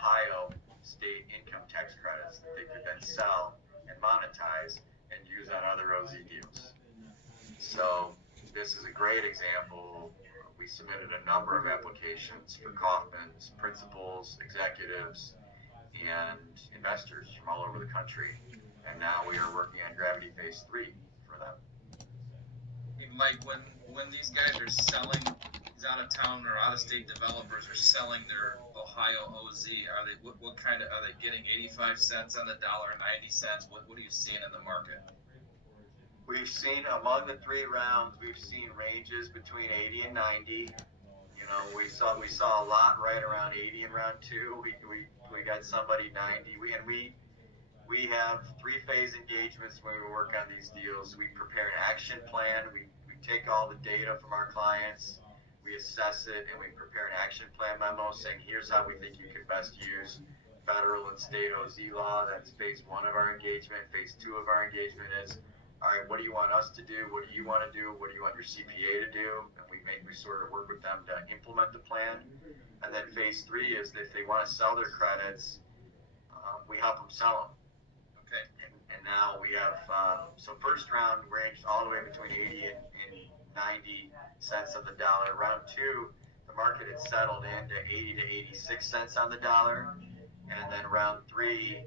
Ohio state income tax credits that they could then sell and monetize and use on other OZ deals. So this is a great example. We submitted a number of applications for Kaufman's principals, executives, and investors from all over the country. And now we are working on Gravity Phase 3 for them. Hey, Mike, when these guys are selling, these out of town or out of state developers are selling their Ohio OZ, are they what kind of, are they getting 85 cents on the dollar, 90 cents? What are you seeing in the market? We've seen among the 3 rounds, we've seen ranges between 80 and 90. You know, we saw a lot right around 80 in round 2. We got somebody 90. We have 3-phase engagements when we work on these deals. We prepare an action plan. We take all the data from our clients, we assess it, and we prepare an action plan memo saying, here's how we think you can best use federal and state OZ law. That's phase 1 of our engagement. Phase 2 of our engagement is, all right, what do you want us to do? What do you want to do? What do you want your CPA to do? And we sort of work with them to implement the plan. And then phase 3 is if they want to sell their credits, we help them sell them. Okay. And now we have, so first round ranged all the way between 80 and 90 cents on the dollar. Round 2, the market had settled into 80 to 86 cents on the dollar. And then round 3,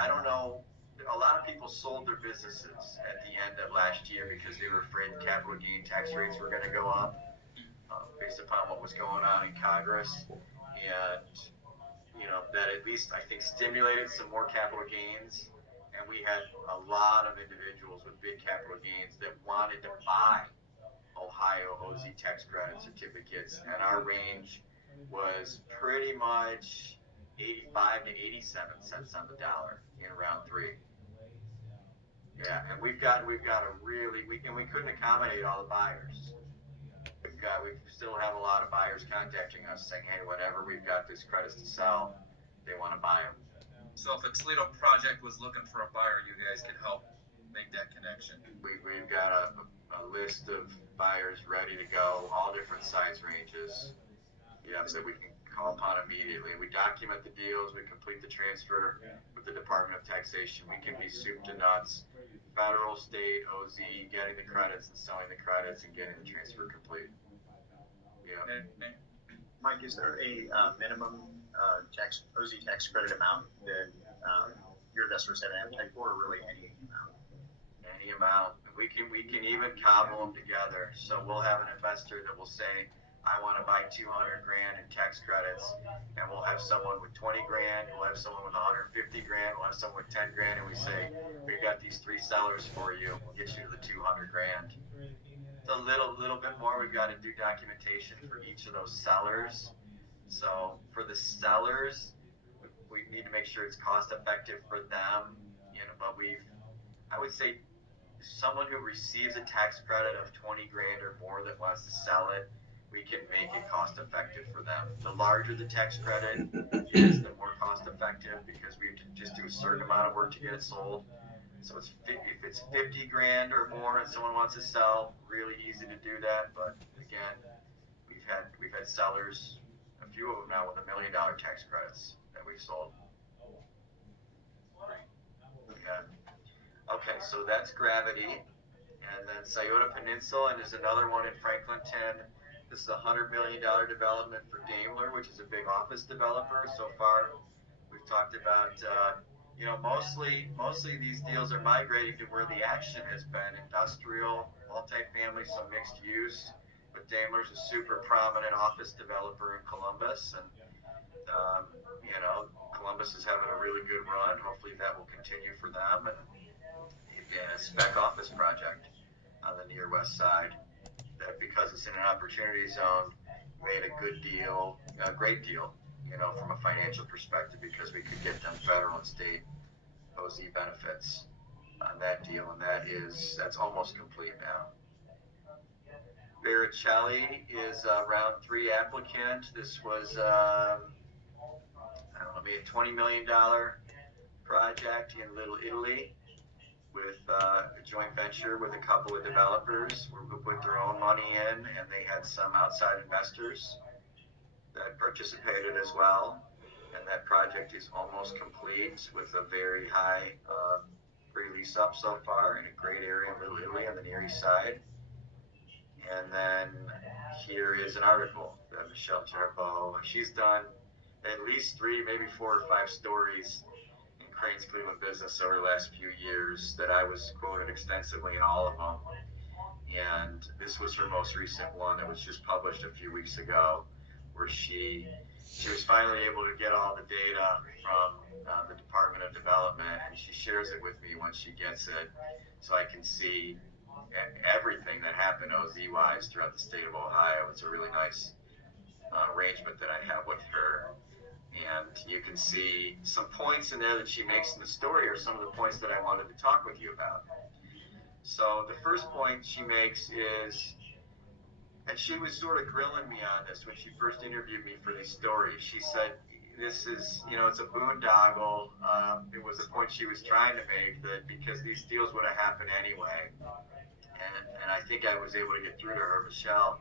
I don't know, a lot of people sold their businesses at the end of last year because they were afraid the capital gain tax rates were going to go up based upon what was going on in Congress. And that at least I think stimulated some more capital gains, and we had a lot of individuals with big capital gains that wanted to buy Ohio OZ tax credit certificates, and our range was pretty much 85 to 87 cents on the dollar in round 3. Yeah, and we've got a really, we couldn't accommodate all the buyers. We still have a lot of buyers contacting us saying, hey, whenever we've got these credits to sell, they want to buy them. So if a Toledo project was looking for a buyer, you guys could help make that connection. We've got a list of buyers ready to go, all different size ranges. Yeah, so we can call upon immediately. We document the deals, we complete the transfer with the Department of Taxation. We can be soup to nuts, federal, state, OZ, getting the credits and selling the credits and getting the transfer complete. Yeah. Mike, is there a minimum OZ tax credit amount that your investors have an appetite for, or really any amount? Any amount. We can even cobble them together. So we'll have an investor that will say, I want to buy 200 grand in tax credits, and we'll have someone with 20 grand, we'll have someone with 150 grand, we'll have someone with 10 grand, and we say, we've got these 3 sellers for you, we'll get you to the 200 grand. It's a little bit more. We've got to do documentation for each of those sellers. So for the sellers, we need to make sure it's cost effective for them. But I would say someone who receives a tax credit of 20 grand or more that wants to sell it, we can make it cost effective for them. The larger the tax credit is, the more cost effective, because we just do a certain amount of work to get it sold. So if it's 50 grand or more and someone wants to sell, really easy to do that. But again, we've had sellers, a few of them now with $1 million tax credits that we've sold. Yeah. Okay, so that's Gravity, and then Scioto Peninsula, and there's another one in Franklinton. This is a $100 million development for Daimler, which is a big office developer. So far, we've talked about. Mostly these deals are migrating to where the action has been: industrial, multifamily, some mixed use. But Daimler's a super prominent office developer in Columbus, and Columbus is having a really good run. Hopefully that will continue for them. And again, a spec office project on the near west side that, because it's in an opportunity zone, made a good deal, a great deal. From a financial perspective, because we could get them federal and state OZ benefits on that deal, and that's almost complete now. Vericelli is a round 3 applicant. This was maybe a $20 million project in Little Italy with a joint venture with a couple of developers who put their own money in, and they had some outside investors. that participated as well, and that project is almost complete with a very high pre-lease up so far in a great area in Little Italy on the Near East Side. And then here is an article that Michelle Jarbo, she's done at least 3, maybe 4 or 5 stories in Crain's Cleveland Business over the last few years that I was quoted extensively in all of them. And this was her most recent one that was just published a few weeks ago, where she was finally able to get all the data from the Department of Development, and she shares it with me when she gets it, so I can see everything that happened OZ-wise throughout the state of Ohio. It's a really nice arrangement that I have with her. And you can see some points in there that she makes in the story are some of the points that I wanted to talk with you about. So the first point she makes is, and she was sort of grilling me on this when she first interviewed me for these stories. She said, this is, it's a boondoggle. It was a point she was trying to make, that because these deals would have happened anyway. And I think I was able to get through to her, Michelle.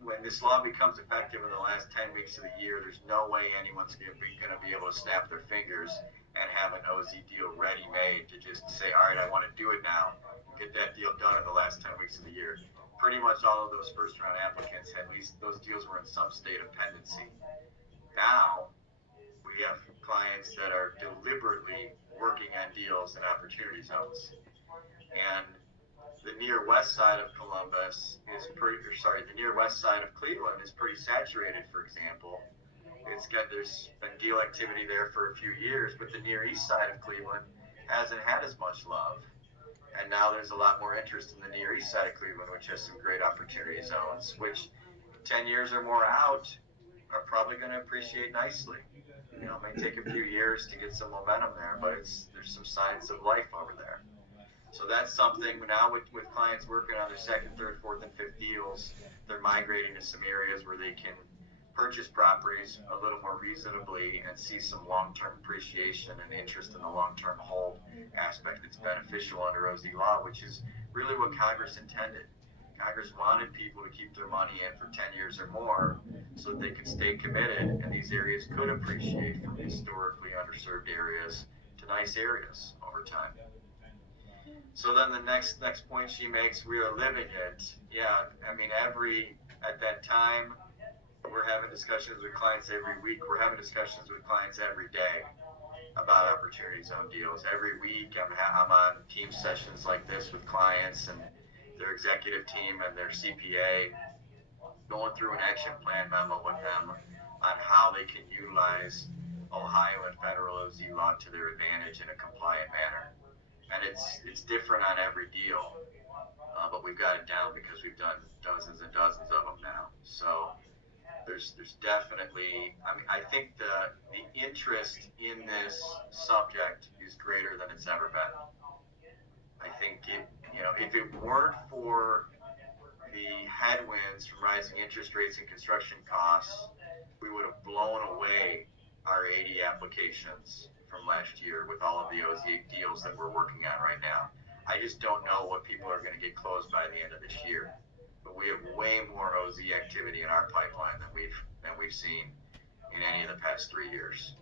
When this law becomes effective in the last 10 weeks of the year, there's no way anyone's going to be able to snap their fingers and have an OZ deal ready-made to just say, all right, I want to do it now, get that deal done in the last 10 weeks of the year. Pretty much all of those first-round applicants, at least those deals were in some state of pendency. Now, we have clients that are deliberately working on deals in opportunity zones. And the near west side of Columbus is the near west side of Cleveland is pretty saturated, for example. There's been deal activity there for a few years, but the near east side of Cleveland hasn't had as much love. And now there's a lot more interest in the near east side of Cleveland, which has some great opportunity zones, which 10 years or more out are probably going to appreciate nicely. It may take a few years to get some momentum there, but there's some signs of life over there. So that's something now with clients working on their second, third, fourth, and fifth deals, they're migrating to some areas where they can purchase properties a little more reasonably and see some long-term appreciation and interest in the long-term hold aspect that's beneficial under OZ law, which is really what Congress intended. Congress wanted people to keep their money in for 10 years or more so that they could stay committed, and these areas could appreciate from historically underserved areas to nice areas over time. So then the next point she makes, we are living it. Yeah, at that time, we're having discussions with clients every week. We're having discussions with clients every day about opportunity zone deals. Every week, I'm on team sessions like this with clients and their executive team and their CPA, going through an action plan memo with them on how they can utilize Ohio and federal OZ law to their advantage in a compliant manner. And it's different on every deal, but we've got it down because we've done dozens and dozens of them now. So there's definitely, I think the interest in this subject is greater than it's ever been. I think if it weren't for the headwinds from rising interest rates and construction costs, we would have blown away our 80 applications from last year with all of the OZ deals that we're working on right now. I just don't know what people are going to get closed by the end of this year. But we have way more OZ activity in our pipeline than we've seen in any of the past 3 years.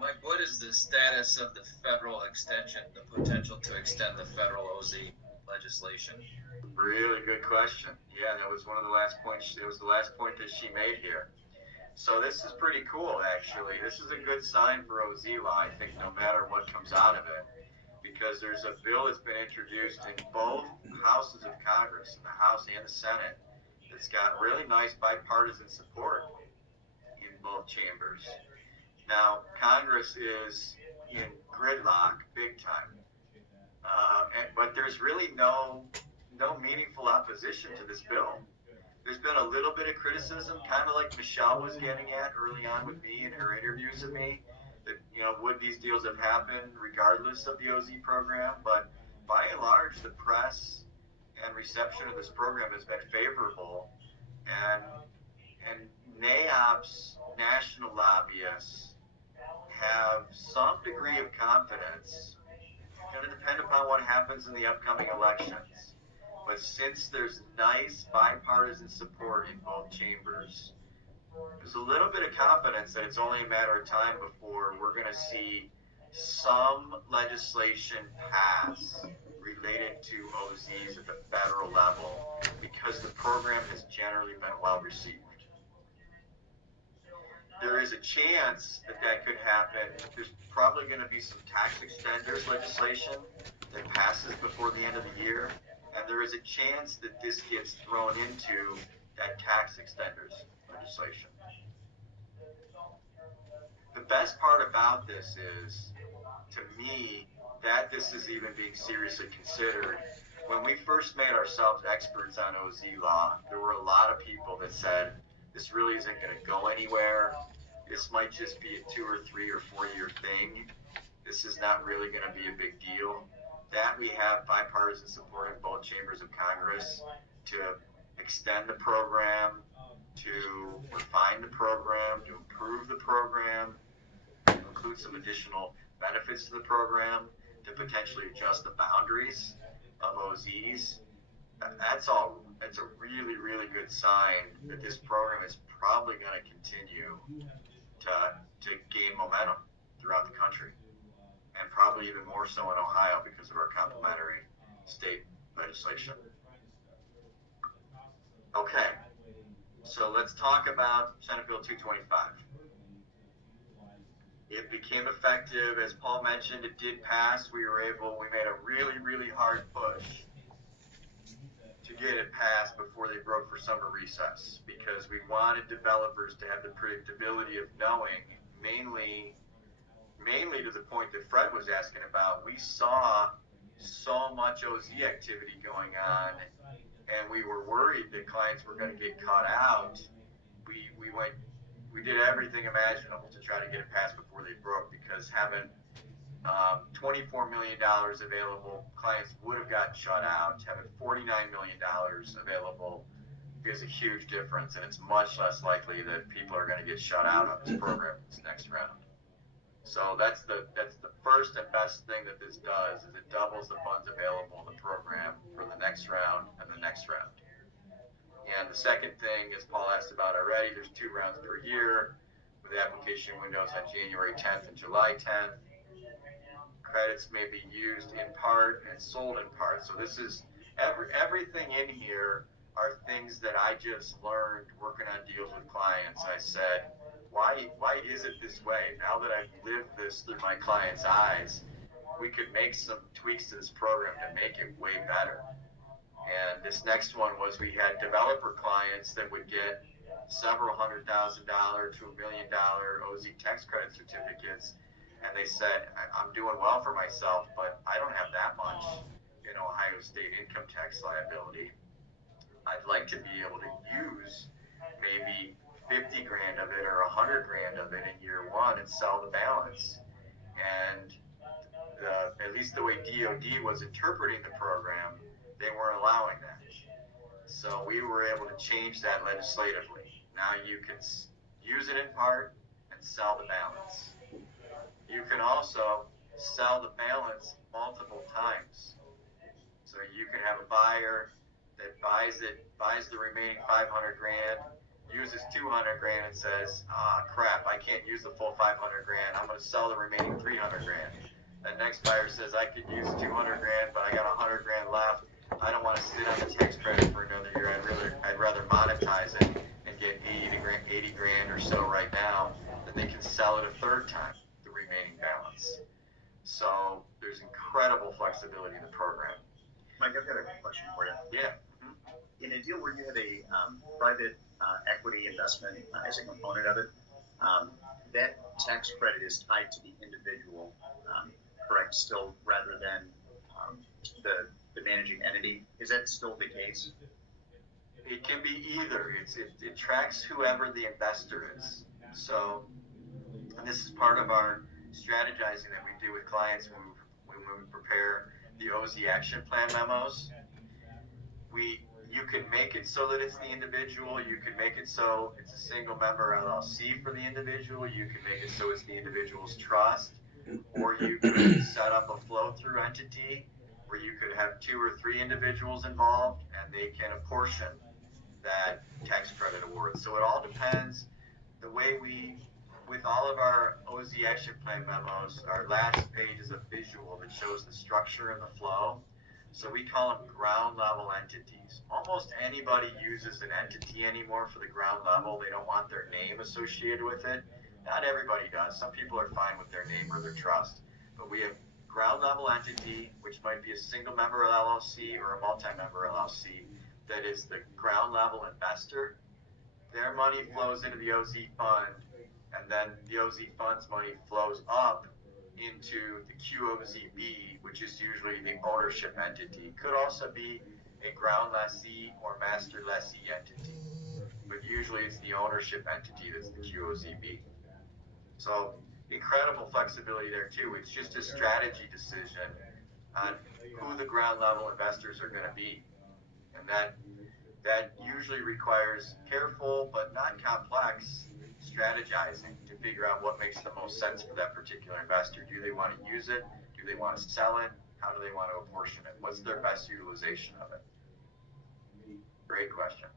Mike, what is the status of the federal extension, the potential to extend the federal OZ legislation? Really good question. Yeah, that was one of the last points. It was the last point that she made here. So this is pretty cool, actually. This is a good sign for OZ law, I think, no matter what comes out of it, because there's a bill that's been introduced in both houses of Congress, in the House and the Senate, that's got really nice bipartisan support in both chambers. Now, Congress is in gridlock big time, but there's really no meaningful opposition to this bill. There's been a little bit of criticism, kind of like Michelle was getting at early on with me in her interviews with me, that, would these deals have happened regardless of the OZ program? But by and large, the press and reception of this program has been favorable, and NAIOP's national lobbyists have some degree of confidence. It's going to depend upon what happens in the upcoming elections, But since there's nice bipartisan support in both chambers, there's a little bit of confidence that it's only a matter of time before we're going to see some legislation pass related to OZs at the federal level because the program has generally been well received. There is a chance that that could happen. There's probably going to be some tax extenders legislation that passes before the end of the year, and there is a chance that this gets thrown into that tax extenders legislation. The best part about this is, to me, that this is even being seriously considered. When we first made ourselves experts on OZ law, there were a lot of people that said, this really isn't going to go anywhere. This might just be a 2 or 3 or 4 year thing. This is not really going to be a big deal. That we have bipartisan support in both chambers of Congress to extend the program, to refine the program, to improve the program, include some additional benefits to the program, to potentially adjust the boundaries of OZs. That's a really, really good sign that this program is probably going to continue to gain momentum throughout the country, and probably even more so in Ohio because of our complementary state legislation. Okay, so let's talk about Senate Bill 225. It became effective, as Paul mentioned, it did pass. We made a really, really hard push to get it passed before they broke for summer recess, because we wanted developers to have the predictability of knowing, mainly to the point that Fred was asking about. We saw so much OZ activity going on, and we were worried that clients were going to get caught out. We did everything imaginable to try to get it passed before they broke, because having $24 million available, clients would have gotten shut out. Having $49 million available is a huge difference, and it's much less likely that people are going to get shut out of this program this next round. So that's the first and best thing that this does, is it doubles the funds available in the program for the next round and the next round. And the second thing, as Paul asked about already, there's 2 rounds per year with application windows on January 10th and July 10th. Credits may be used in part and sold in part. So this is everything in here are things that I just learned working on deals with clients. I said, why is it this way? Now that I've lived this through my clients' eyes, we could make some tweaks to this program to make it way better. And this next one was, we had developer clients that would get several $100,000 to $1 million OZ tax credit certificates, and they said, I'm doing well for myself, but I don't have that much in Ohio State income tax liability. I'd like to be able to use maybe 50 grand of it or 100 grand of it in year 1 and sell the balance. And at least the way DOD was interpreting the program, they weren't allowing that. So we were able to change that legislatively. Now you can use it in part and sell the balance. You can also sell the balance multiple times. So you can have a buyer that buys the remaining 500 grand, uses 200 grand and says, crap, I can't use the full 500 grand. I'm going to sell the remaining 300 grand. The next buyer says, I could use 200 grand, but I got 100 grand left. I don't want to sit on the tax credit for another year. I'd rather monetize it and get 80 grand or so right now. Then they can sell it a third time, the remaining balance. So there's incredible flexibility in the program. Mike, I've got a question for you. Yeah. In a deal where you have a private equity investment as a component of it, that tax credit is tied to the individual, correct? Still, rather than the managing entity. Is that still the case? It can be either. It tracks whoever the investor is. So, and this is part of our strategizing that we do with clients when we prepare the OZ action plan memos. You can make it so that it's the individual. You can make it so it's a single member LLC for the individual. You can make it so it's the individual's trust, or you can set up a flow-through entity where where you could have 2 or 3 individuals involved, and they can apportion that tax credit award. So it all depends. The way with all of our OZ action plan memos, our last page is a visual that shows the structure and the flow. So we call them ground level entities. Almost anybody uses an entity anymore for the ground level. They don't want their name associated with it. Not everybody does. Some people are fine with their name or their trust. But we have ground level entity, which might be a single member LLC or a multi-member LLC, that is the ground level investor. Their money flows into the OZ fund, and then the OZ fund's money flows up into the QOZB, which is usually the ownership entity. Could also be a ground lessee or master lessee entity, but usually it's the ownership entity that's the QOZB. So incredible flexibility there too. It's just a strategy decision on who the ground level investors are going to be, and that usually requires careful but not complex strategizing to figure out what makes the most sense for that particular investor. Do they want to use it? Do they want to sell it? How do they want to apportion it? What's their best utilization of it? Great question.